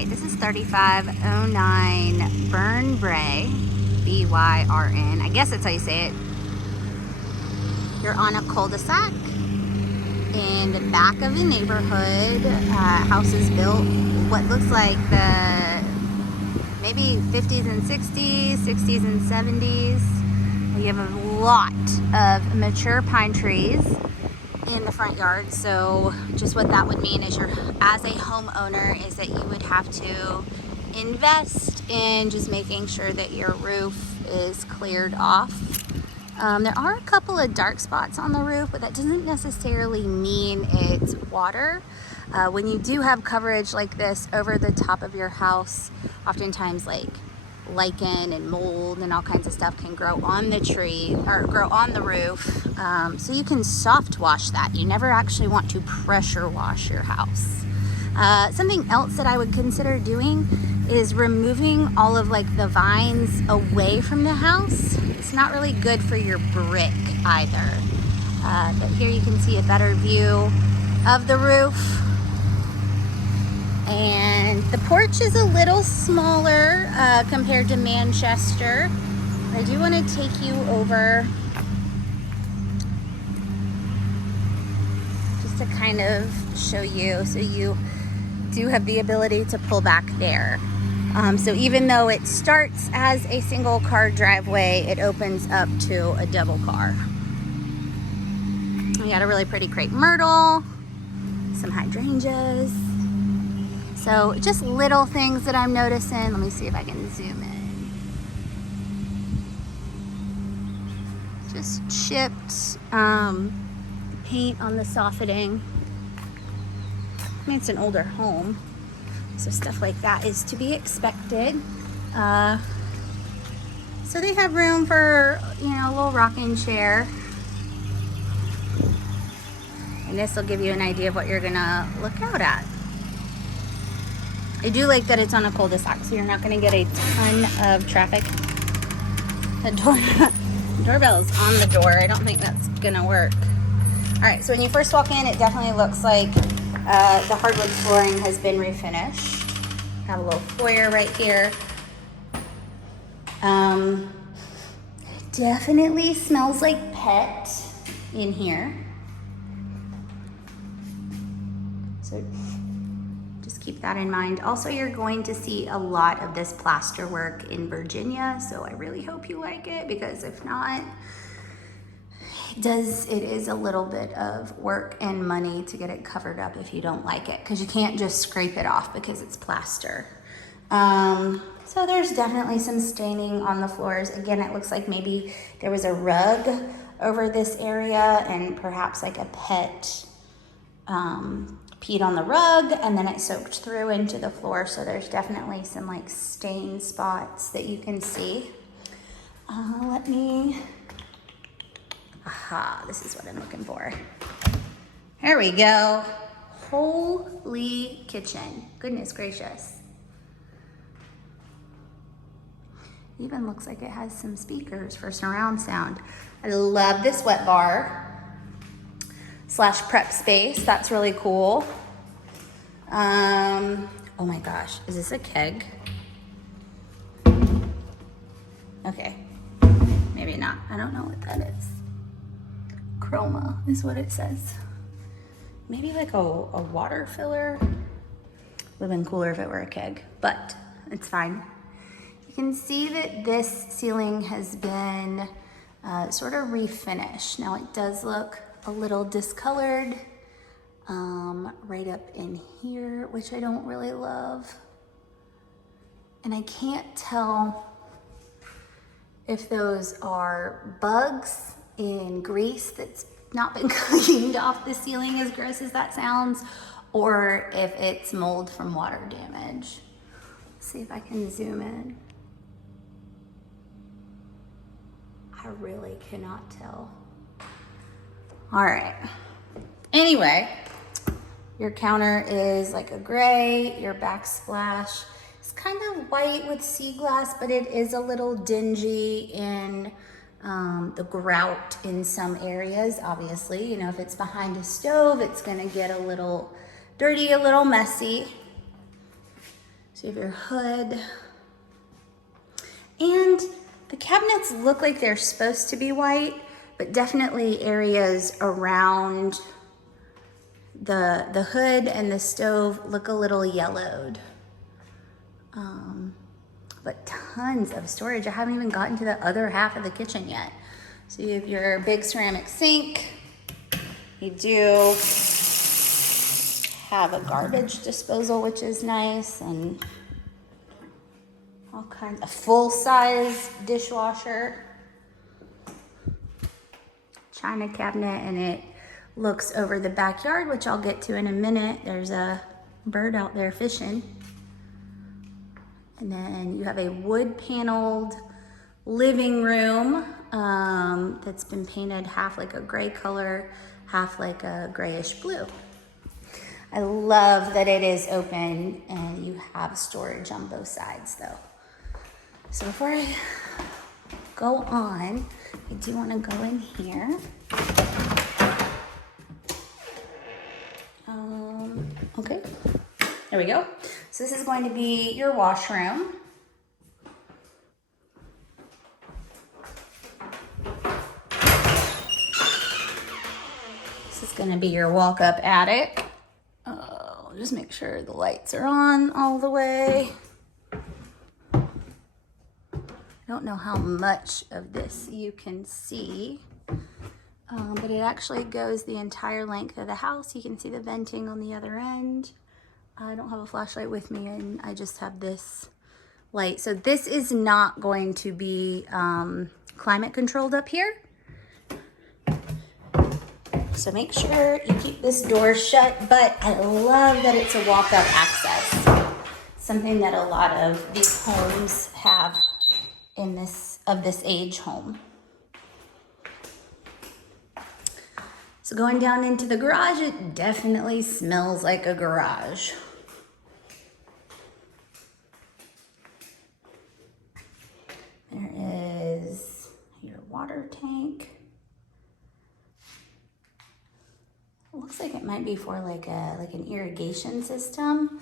right, this is 3509 Byrn, Brae, B-Y-R-N. I guess that's how you say it. You're on a cul-de-sac in the back of the neighborhood. House is built what looks like the maybe 50s and 60s, 60s and 70s. You have a lot of mature pine trees in the front yard. So just what that would mean is as a homeowner is that you would have to invest in just making sure that your roof is cleared off. There are a couple of dark spots on the roof, but that doesn't necessarily mean it's water. When you do have coverage like this over the top of your house, oftentimes like lichen and mold and all kinds of stuff can grow on the tree or grow on the roof. So you can soft wash that. You never actually want to pressure wash your house. Something else that I would consider doing is removing all of like the vines away from the house. It's not really good for your brick either. But here you can see a better view of the roof. And the porch is a little smaller compared to Manchester. I do want to take you over just to kind of show you. So you do have the ability to pull back there. So even though it starts as a single car driveway, it opens up to a double car. We got a really pretty crepe myrtle, some hydrangeas. So just little things that I'm noticing. Let me see if I can zoom in. Just chipped paint on the softening. I mean, it's an older home, so stuff like that is to be expected. So they have room for, a little rocking chair. And this will give you an idea of what you're gonna look out at. I do like that it's on a cul-de-sac, so you're not going to get a ton of traffic. The doorbell is on the door. I don't think that's going to work. All right, so when you first walk in, it definitely looks like the hardwood flooring has been refinished. Have a little foyer right here. Definitely smells like pet in here. So keep that in mind. Also, you're going to see a lot of this plaster work in Virginia, so I really hope you like it, because if not, it is a little bit of work and money to get it covered up if you don't like it, because you can't just scrape it off because it's plaster. So there's definitely some staining on the floors. Again, it looks like maybe there was a rug over this area and perhaps like a pet peed on the rug and then it soaked through into the floor. So there's definitely some like stain spots that you can see. This is what I'm looking for. Here we go. Holy kitchen. Goodness gracious. Even looks like it has some speakers for surround sound. I love this wet bar / prep space. That's really cool. Oh my gosh, is this a keg? Okay, maybe not. I don't know what that is. Chroma is what it says. Maybe like a water filler. Would have been cooler if it were a keg, but it's fine. You can see that this ceiling has been sort of refinished. Now it does look a little discolored right up in here, which I don't really love. And I can't tell if those are bugs in grease that's not been cleaned off the ceiling, as gross as that sounds, or if it's mold from water damage. Let's see if I can zoom in. I really cannot tell. All right. Anyway, your counter is like a gray, your backsplash is kind of white with sea glass, but it is a little dingy in the grout in some areas. Obviously, if it's behind a stove, it's gonna get a little dirty, a little messy. So you have your hood. And the cabinets look like they're supposed to be white, but definitely areas around the hood and the stove look a little yellowed. But tons of storage. I haven't even gotten to the other half of the kitchen yet. So you have your big ceramic sink. You do have a garbage disposal, which is nice, and all kinds of full-size dishwasher, china cabinet, and it looks over the backyard, which I'll get to in a minute. There's a bird out there fishing. And then you have a wood paneled living room that's been painted half like a gray color, half like a grayish blue. I love that it is open and you have storage on both sides though. So before I go on, I do want to go in here. Okay, there we go. So this is going to be your washroom. This is going to be your walk-up attic. Just make sure the lights are on all the way. I don't know how much of this you can see, but it actually goes the entire length of the house. You can see the venting on the other end. I don't have a flashlight with me and I just have this light. So this is not going to be climate controlled up here. So make sure you keep this door shut, but I love that it's a walk-up access. Something that a lot of these homes have in this age home. So going down into the garage, it definitely smells like a garage. There is your water tank. It looks like it might be for like an irrigation system,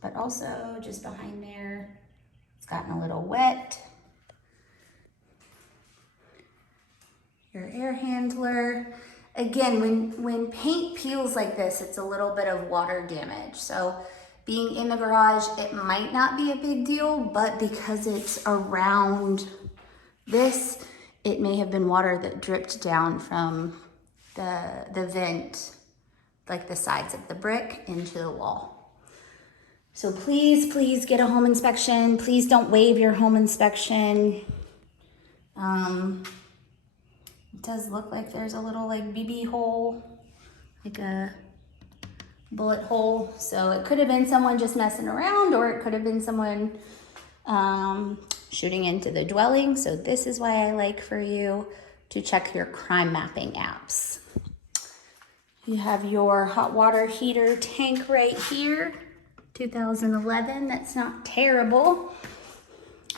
but also just behind there, it's gotten a little wet. Your air handler. Again, when paint peels like this, it's a little bit of water damage. So being in the garage, it might not be a big deal, but because it's around this, it may have been water that dripped down from the vent, like the sides of the brick, into the wall. So please, please get a home inspection. Please don't waive your home inspection. It does look like there's a little like BB hole, like a bullet hole. So it could have been someone just messing around, or it could have been someone shooting into the dwelling. So this is why I like for you to check your crime mapping apps. You have your hot water heater tank right here, 2011. That's not terrible,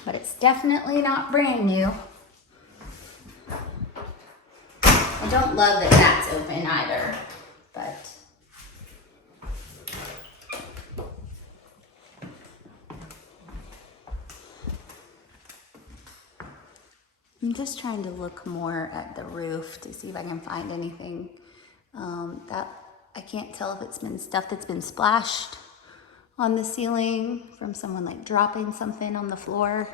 but it's definitely not brand new. I don't love that that's open either, but I'm just trying to look more at the roof to see if I can find anything that I can't tell if it's been stuff that's been splashed on the ceiling from someone like dropping something on the floor.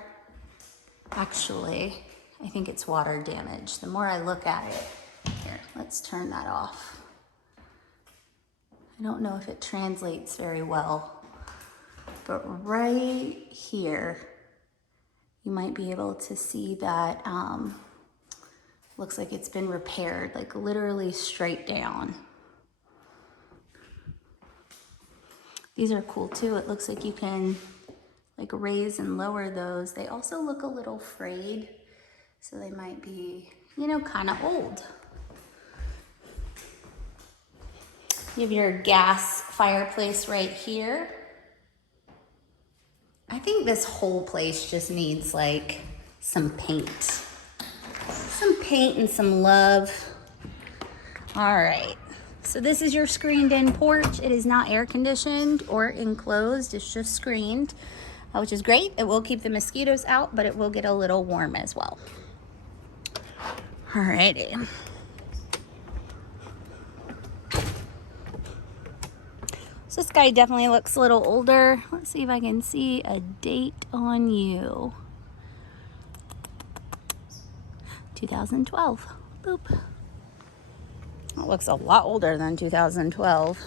Actually, I think it's water damage. The more I look at it, here, let's turn that off. I don't know if it translates very well, but right here, you might be able to see that looks like it's been repaired, like literally straight down. These are cool too. It looks like you can like raise and lower those. They also look a little frayed, so they might be, you know, kind of old. You have your gas fireplace right here. I think this whole place just needs like some paint. Some paint and some love. All right, So this is your screened in porch. It is not air conditioned or enclosed. It's just screened, which is great. It will keep the mosquitoes out, but it will get a little warm as well. Alrighty. So this guy definitely looks a little older. Let's see if I can see a date on you. 2012. Boop. It looks a lot older than 2012.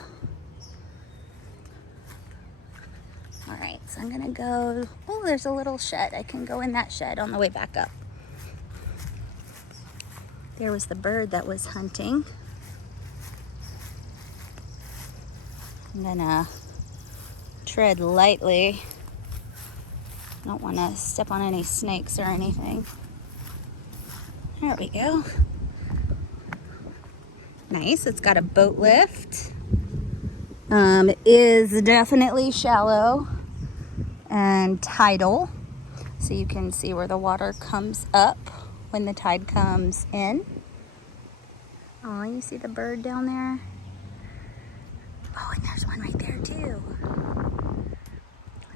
All right, so I'm gonna go, oh, there's a little shed. I can go in that shed on the way back up. There was the bird that was hunting. I'm gonna tread lightly. I don't wanna step on any snakes or anything. There we go. Nice, it's got a boat lift. It is definitely shallow and tidal, so you can see where the water comes up when the tide comes in. Oh, you see the bird down there? Oh, and there's one right there too.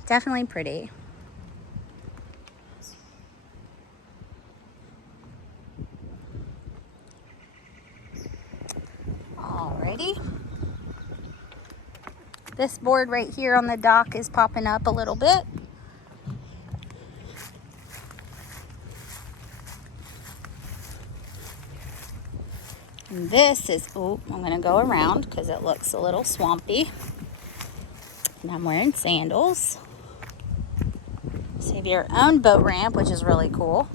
Definitely pretty. Alrighty. This board right here on the dock is popping up a little bit. And this is, oh, I'm gonna go around because it looks a little swampy. And I'm wearing sandals. So you have your own boat ramp, which is really cool.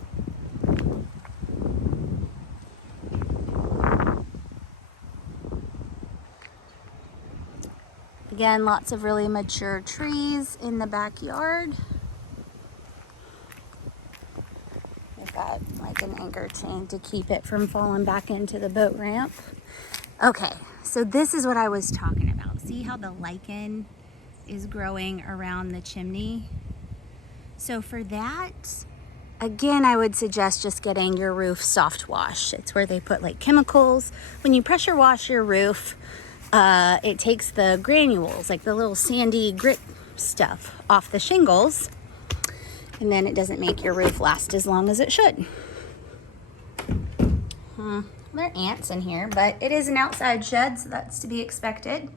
Again, lots of really mature trees in the backyard. We've got like an anchor chain to keep it from falling back into the boat ramp. Okay, so this is what I was talking about. See how the lichen is growing around the chimney? So for that, again, I would suggest just getting your roof soft wash. It's where they put like chemicals. When you pressure wash your roof, it takes the granules, like the little sandy grit stuff off the shingles, and then it doesn't make your roof last as long as it should. There are ants in here, but it is an outside shed, so that's to be expected.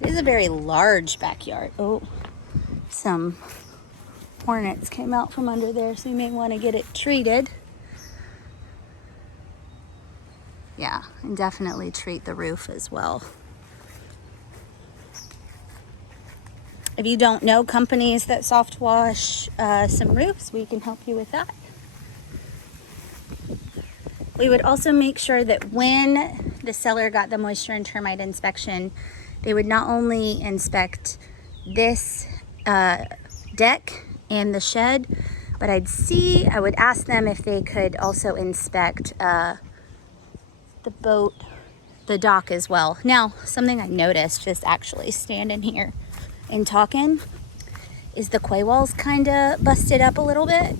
It is a very large backyard. Oh, some hornets came out from under there, so you may want to get it treated. Yeah, and definitely treat the roof as well. If you don't know companies that soft wash some roofs, we can help you with that. We would also make sure that when the seller got the moisture and termite inspection, they would not only inspect this deck and the shed, but I would ask them if they could also inspect the boat, the dock as well. Now, something I noticed just actually standing here and talking is the quay walls kind of busted up a little bit.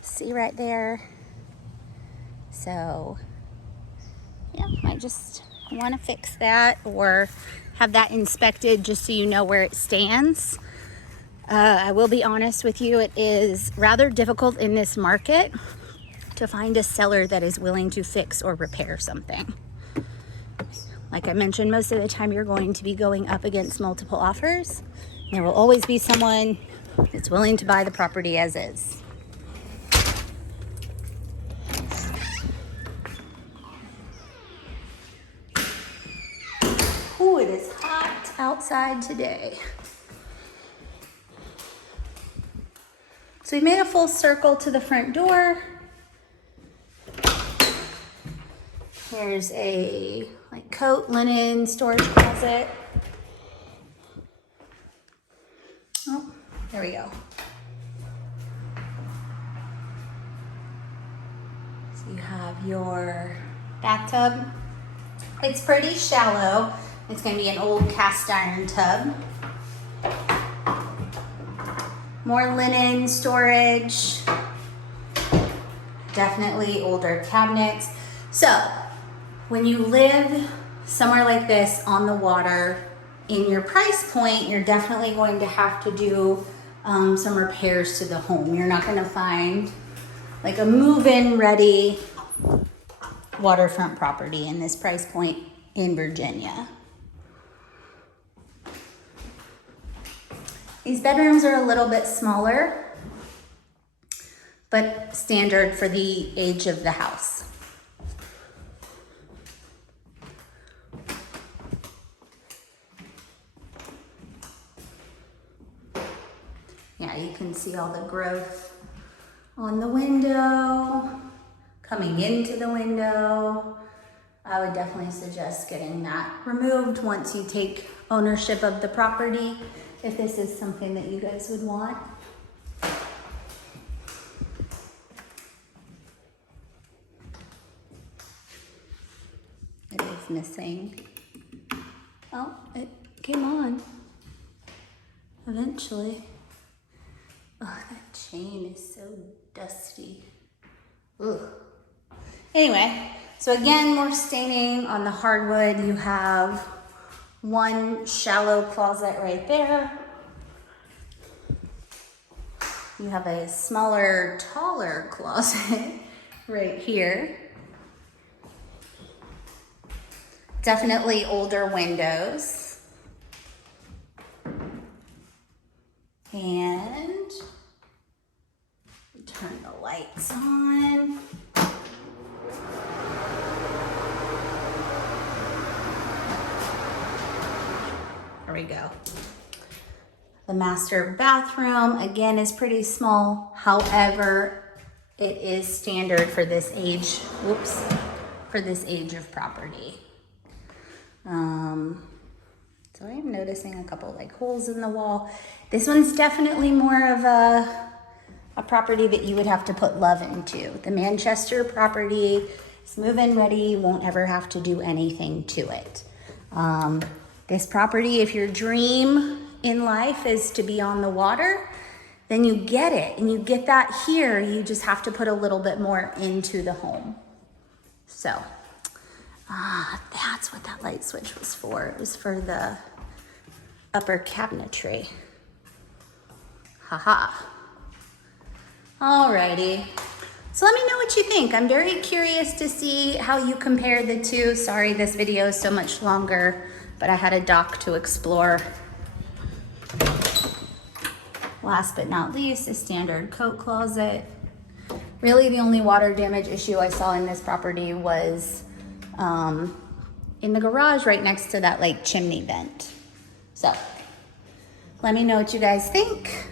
See right there? So, yeah, I just want to fix that or have that inspected just so you know where it stands. I will be honest with you, it is rather difficult in this market to find a seller that is willing to fix or repair something. Like I mentioned, most of the time you're going to be going up against multiple offers. There will always be someone that's willing to buy the property as is. Ooh, it is hot outside today. So we made a full circle to the front door. There's a like coat, linen, storage closet. Oh, there we go. So you have your bathtub. It's pretty shallow. It's going to be an old cast iron tub. More linen storage. Definitely older cabinets. So when you live somewhere like this on the water, in your price point, you're definitely going to have to do some repairs to the home. You're not gonna find like a move-in ready waterfront property in this price point in Virginia. These bedrooms are a little bit smaller, but standard for the age of the house. Yeah, you can see all the growth on the window, coming into the window. I would definitely suggest getting that removed once you take ownership of the property, if this is something that you guys would want. It is missing. Oh, it came on eventually. Oh, that chain is so dusty. Ugh. Anyway, so again, more staining on the hardwood. You have one shallow closet right there. You have a smaller, taller closet right here. Definitely older windows. And turn the lights on. There we go. The master bathroom, again, is pretty small. However, it is standard for this age, for this age of property. So I am noticing a couple like holes in the wall. This one's definitely more of a property that you would have to put love into. The Manchester property is move-in ready, won't ever have to do anything to it. This property, if your dream in life is to be on the water, then you get it. And you get that here, you just have to put a little bit more into the home. So, that's what that light switch was for. It was for the upper cabinetry. Haha. Alrighty. So let me know what you think. I'm very curious to see how you compare the two. Sorry, this video is so much longer, but I had a dock to explore. Last but not least, a standard coat closet. Really, the only water damage issue I saw in this property was in the garage right next to that like chimney vent. So let me know what you guys think.